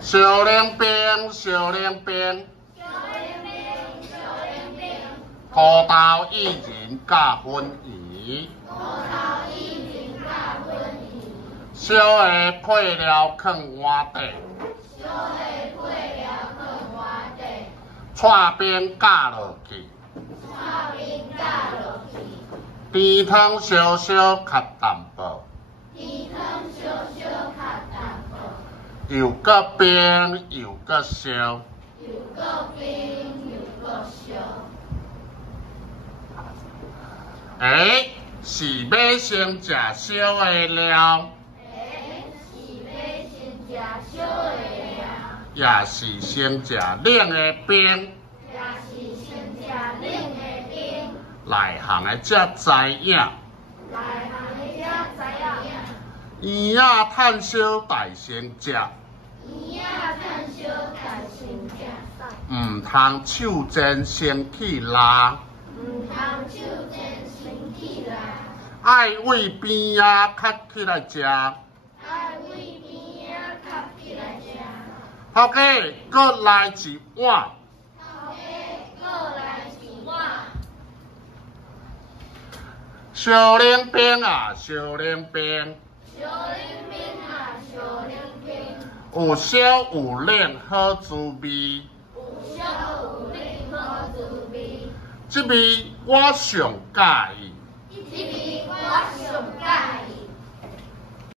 小冷冰，小冷冰，土豆薏仁加粉圆，烧的配料放碗底，串冰加落去，甜汤烧烧较淡薄，又搁冰又搁烧。是要先食烧的料，也是先食冷的冰，内行的才知影。圆仔炭烧大先食，唔通手煎先去拉。爱为边仔较起来食。头家，搁来一碗。小冷冰啊，小冷冰。有烧有冷好滋味。这味我上介意。